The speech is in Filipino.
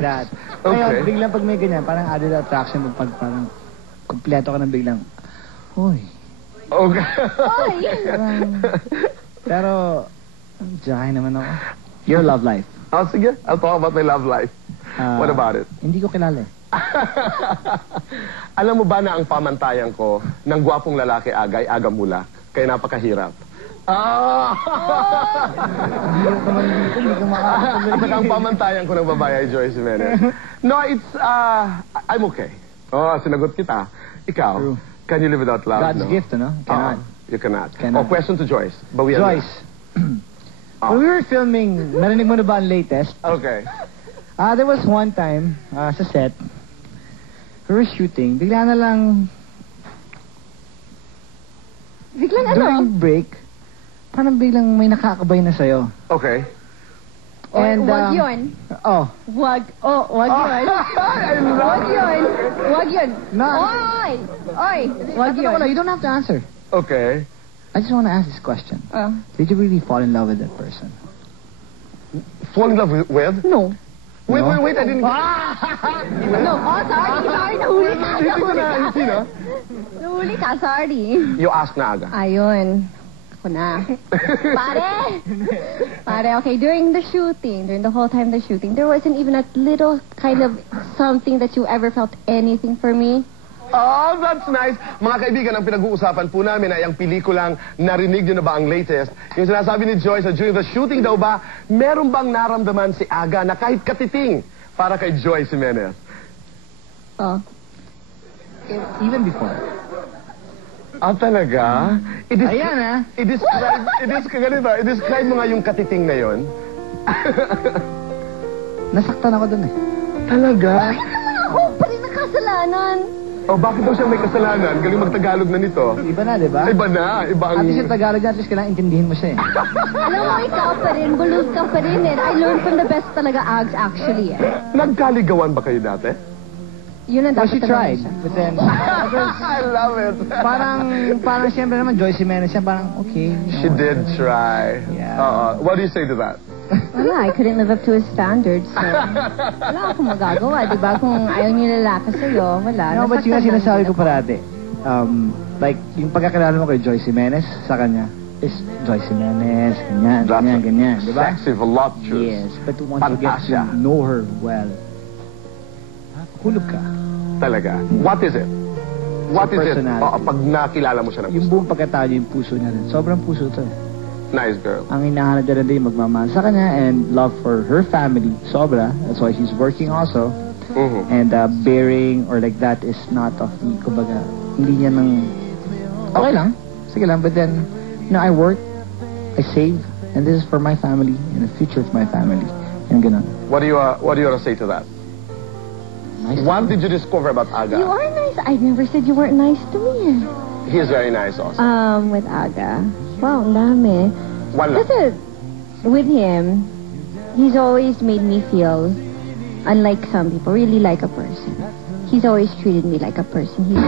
that. Okay. Kaya biglang pag may ganyan, parang added attraction mo pag parang kumpleto ka ng biglang, Hoy. Okay. Hoy! Pero, jahay naman ako. Your love life. Oh, sige. I'll talk about my love life. What about it? Hindi ko kilala eh. Alam mo ba na ang pamantayan ko ng gwapong lalaki agay, aga mula, kaya napakahirap? Hirap naman dito, hindi ko makakatuloy. At saka ang pamantayan ko ng babae ay Joyce Jimenez. No, it's, I'm okay. Oh, sinagot kita. Ikaw, True. can you live without love? God's gift, ano? Cannot. You cannot. Cannot. Oh, question to Joyce. Bawian Joyce. When we were filming, narinig mo na ba ang latest? Okay. There was one time, sa set, we were shooting, bigla na lang, Biglang ano? during break, parang biglang may nakakabay na sa'yo. Okay. And, wag yun. Oh. Wag yun. Wag yun. Wag yun. No. Oy! Oy! Wag yun. You don't have to answer. Okay. I just want to ask this question. Oh. Did you really fall in love with that person? Fall in love with? No. Wait, No? I didn't... No. Oh, sorry. Nahuli ka. Nahuli ka, sorry. You asked na aga. Ayun. Ako na. Pare, okay, during the whole time the shooting, there wasn't even a little kind of something that you ever felt anything for me. Oh, that's nice. Mga kaibigan, ang pinag-uusapan po namin ay ang pelikulang Narinig Niyo na ba ang latest? Yung sinasabi ni Joyce na during the shooting daw ba, meron bang naramdaman si Aga na kahit katiting para kay Joyce Jimenez? Oh. Even before. Ah, talaga? Ayan, I-describe mo nga yung katiting na yon. Nasaktan ako dun eh. Talaga? Bakit naman ako pa rin nakasalanan? Oh, bakit daw siya may kasalanan? Galing magtagalog na nito. Iba na, di ba? Iba na. Iba ang... At least yung Tagalog niya, at least kailangan intindihin mo siya eh. Alam mo, ikaw pa rin, bulog ka pa rin eh. I learned from the best talaga, Ags, actually eh. Nagkaligawan ba kayo dati? Yun ang Well, dapat she tried. siya. But then, I love it. parang siyempre naman, Joyce Jimenez siya, parang okay. She did try. Yeah. What do you say to that? Wala, I couldn't live up to his standards, so wala akong magagawa, di ba? Kung ayaw niyo lalaki sa'yo, wala. No, but yung Nasaktan sinasabi lang ko parati, like, yung pagkakilala mo kay Joyce Jimenez sa kanya, is Joyce Jimenez, ganyan, di ba? Sexy, voluptuous. Yes, but once you get Fantasia. to know her well, hulog ka. Talaga. What is it? What is it? Personality. Pag nakilala mo siya ng Yung gusto. buong pagkatao niya, yung puso niya rin. Sobrang puso to eh. Nice girl. Ang hinahanap niya rin din magmamahal sa kanya and love for her family, sobra. That's why she's working also. And bearing or like that is not of the, kumbaga, hindi niya nang, okay lang, sige lang, but then, you know, I work, I save, and this is for my family and the future of my family. And ganun. What do you want to say to that? Nice. What did you discover about Aga? You are nice. I never said you weren't nice to me. He is very nice also. With Aga. Wow, ang dami. One lang. Kasi, with him, he's always made me feel, unlike some people, really like a person. He's always treated me like a person. He's